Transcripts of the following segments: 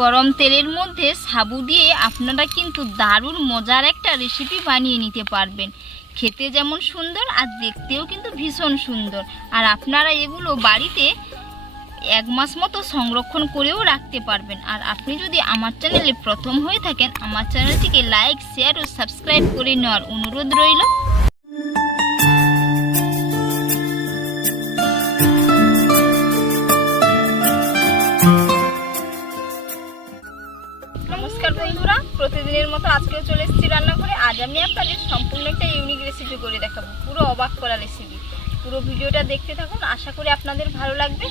গরম তেলের মধ্যে সাবু দিয়ে আপনারা কিন্তু দারুণ মজার একটা রেসিপি বানিয়ে নিতে পারবেন। খেতে যেমন সুন্দর আর দেখতেও কিন্তু ভীষণ সুন্দর। আর আপনারা এগুলো বাড়িতে এক মাস মতো সংরক্ষণ করেও রাখতে পারবেন। আর আপনি যদি আমার চ্যানেলে প্রথম হয়ে থাকেন, আমার চ্যানেলটিকে লাইক শেয়ার ও সাবস্ক্রাইব করে নেওয়ার অনুরোধ রইল। আজকেও চলে এসেছি রান্না করে আজ আমি আপনাদের সম্পূর্ণ একটা ইউনিক রেসিপি করে দেখাবো। পুরো অবাক করা রেসিপি পুরো ভিডিওটা দেখতে থাকুন। আশা করি আপনাদের ভালো লাগবে।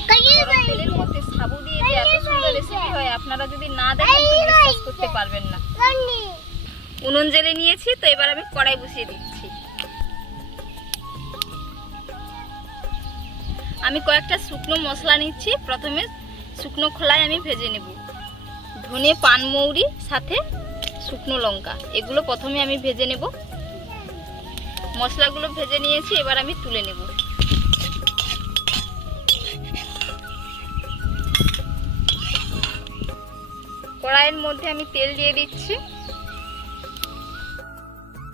তেলের মধ্যে সাবু দিয়ে যে এত সুন্দর রেসিপি হয় আপনারা যদি না দেখেন তো বিশ্বাস করতে পারবেন না। উনুন জেলে নিয়েছি তো এবার আমি কড়াই বসিয়ে দিচ্ছি। আমি কয়েকটা শুকনো মশলা নিচ্ছি। প্রথমে শুকনো খোলায় আমি ভেজে নেব। ধনে পানমৌরি সাথে শুকনো লঙ্কা। এগুলো প্রথমে আমি ভেজে নেব। মশলাগুলো ভেজে নিয়েছি, এবার আমি তুলে নেব। কড়াইয়ের মধ্যে আমি তেল দিয়ে দিচ্ছি।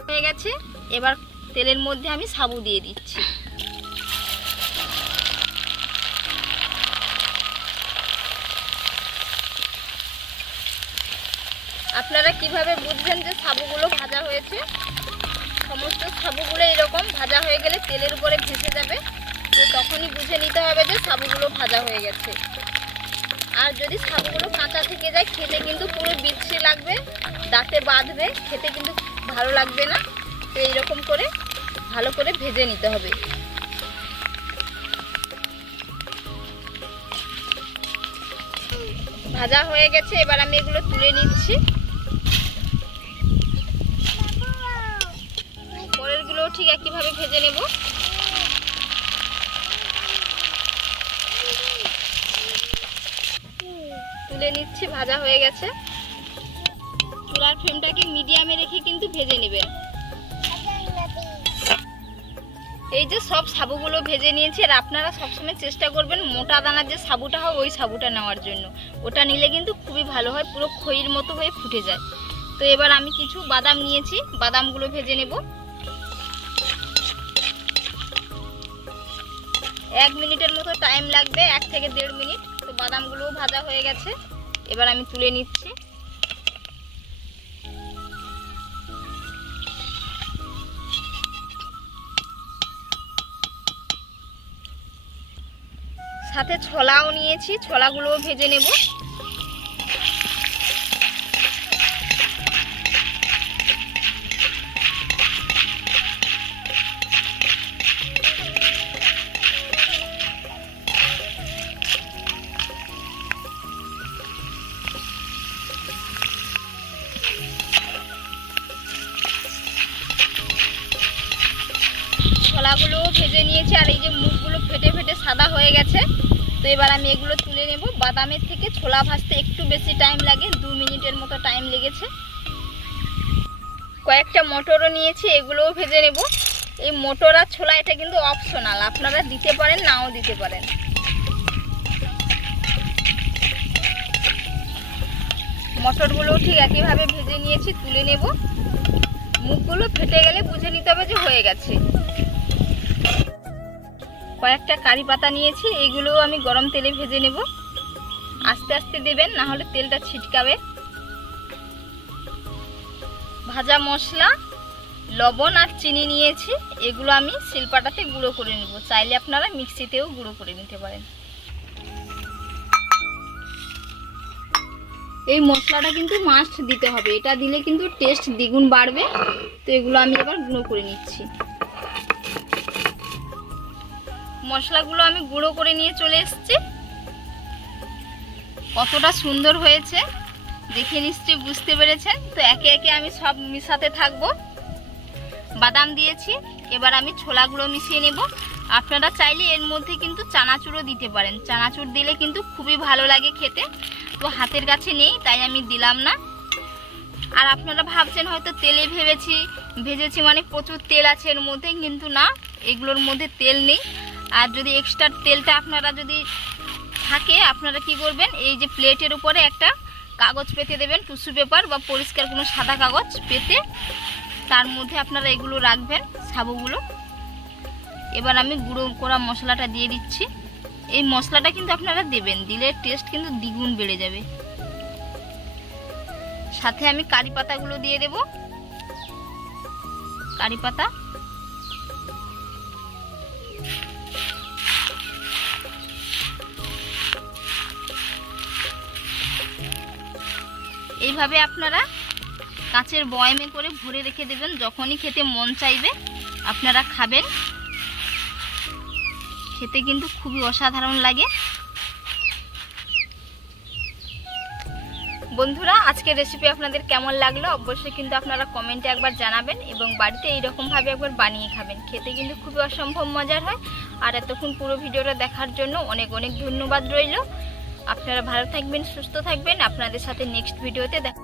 হয়ে গেছে। এবার তেলের মধ্যে আমি সাবু দিয়ে দিচ্ছি। আপনারা কীভাবে বুঝবেন যে সাবুগুলো ভাজা হয়েছে? সমস্ত সাবুগুলো এরকম ভাজা হয়ে গেলে তেলের উপরে ভেসে যাবে। তো তখনই বুঝে নিতে হবে যে সাবুগুলো ভাজা হয়ে গেছে। আর যদি সাবুগুলো কাঁচা থেকে যায়, খেতে কিন্তু পুরো বিচ্ছি লাগবে, দাঁতে বাঁধবে, খেতে কিন্তু ভালো লাগবে না। তো এইরকম করে ভালো করে ভেজে নিতে হবে। ভাজা হয়ে গেছে, এবার আমি এগুলো তুলে নিচ্ছি। ঠিক একইভাবে ভেজে নেব। তুলে নিচ্ছি, ভাজা হয়ে গেছে। চুলার ফ্লেমটাকে মিডিয়ামে রেখে কিন্তু ভেজে নেবেন এই যে সব সাবুগুলো ভেজে নিয়েছি, আর আপনারা সবসময় চেষ্টা করবেন মোটা দানার যে সাবুটা হয়, ওই সাবুটা নেওয়ার জন্য। ওটা নিলে কিন্তু খুবই ভালো হয়, পুরো খইয়ের মতো হয়ে ফুটে যায়। তো এবার আমি কিছু বাদাম নিয়েছি, বাদামগুলো ভেজে নেব। এক মিনিটের মতো টাইম লাগবে, এক থেকে দেড় মিনিট। তো বাদামগুলোও ভাজা হয়ে গেছে। এবার আমি তুলে নিচ্ছি। সাথে ছোলাও নিয়েছি, ছোলাগুলোও ভেজে নেব। ছোলাগুলোও ভেজে নিয়েছি আর এই যে মুখগুলো ফেটে ফেটে সাদা হয়ে গেছে। তো এবার আমি এগুলো তুলে নেব। বাদামের থেকে ছোলা ভাজতে একটু বেশি টাইম লাগে, দু মিনিটের মতো টাইম লেগেছে। কয়েকটা মটরও নিয়েছি, এগুলোও ভেজে নেব। এই মটর আর ছোলা এটা কিন্তু অপশনাল আপনারা দিতে পারেন, নাও দিতে পারেন। মটরগুলোও ঠিক একইভাবে ভেজে নিয়েছি, তুলে নেব। মুখগুলো ফেটে গেলে বুঝে নিতে হবে যে হয়ে গেছে। কয়েকটা কারি পাতা নিয়েছি এইগুলোও আমি গরম তেলে ভেজে নেব। আস্তে আস্তে দেবেন, না হলে তেলটা ছিটকাবে। ভাজা মশলা, লবণ আর চিনি নিয়েছি, এগুলো আমি শিলপাটাতে গুঁড়ো করে নেব। চাইলে আপনারা মিক্সিতেও গুঁড়ো করে নিতে পারেন। এই মশলাটা কিন্তু মাস্ট দিতে হবে। এটা দিলে কিন্তু টেস্ট দ্বিগুণ বাড়বে। তো এগুলো আমি এবার গুঁড়ো করে নিচ্ছি। মশলাগুলো আমি গুঁড়ো করে নিয়ে চলে এসেছি। কতটা সুন্দর হয়েছে। দেখে নিশ্চয়ই বুঝতে পেরেছেন। তো একে একে আমি সব মিশাতে থাকব। বাদাম দিয়েছি। এবার আমি ছোলাগুলো মিশিয়ে নেব। আপনারা চাইলে এর মধ্যে কিন্তু চানাচুরও দিতে পারেন। চানাচুর দিলে কিন্তু খুবই ভালো লাগে খেতে। তো হাতের কাছে নেই, তাই আমি দিলাম না। আর আপনারা ভাবছেন হয়তো তেলে ভেবেছি, ভেজেছি মানে প্রচুর তেল আছে এর মধ্যে, কিন্তু না, এগুলোর মধ্যে তেল নেই। আর যদি এক্সট্রা তেলটা আপনারা যদি থাকে, আপনারা কি করবেন? এই যে প্লেটের উপরে একটা কাগজ পেতে দেবেন টিস্যু পেপার বা পরিষ্কার কোনো সাদা কাগজ পেতে। তার মধ্যে আপনারা এগুলো রাখবেন, সাবুগুলো। এবার আমি গুঁড়ো করা মশলাটা দিয়ে দিচ্ছি। এই মশলাটা কিন্তু আপনারা দেবেন, দিলে টেস্ট কিন্তু দ্বিগুণ বেড়ে যাবে। সাথে আমি কারি পাতাগুলো দিয়ে দেব। কারি পাতা এইভাবে আপনারা কাঁচের বয়ামে করে ভরে রেখে দেবেন। যখনই খেতে মন চাইবে, আপনারা খাবেন। খেতে কিন্তু খুবই অসাধারণ লাগে। বন্ধুরা, আজকের রেসিপি আপনাদের কেমন লাগল? অবশ্যই কিন্তু আপনারা কমেন্টে একবার জানাবেন এবং বাড়িতে এইরকমভাবে একবার বানিয়ে খাবেন। খেতে কিন্তু খুবই অসম্ভব মজার হয়। আর এতক্ষণ পুরো ভিডিওটা দেখার জন্য অনেক অনেক ধন্যবাদ রইল। আপনারা ভালো থাকবেন সুস্থ থাকবেন। আপনাদের সাথে নেক্সট ভিডিওতে দেখা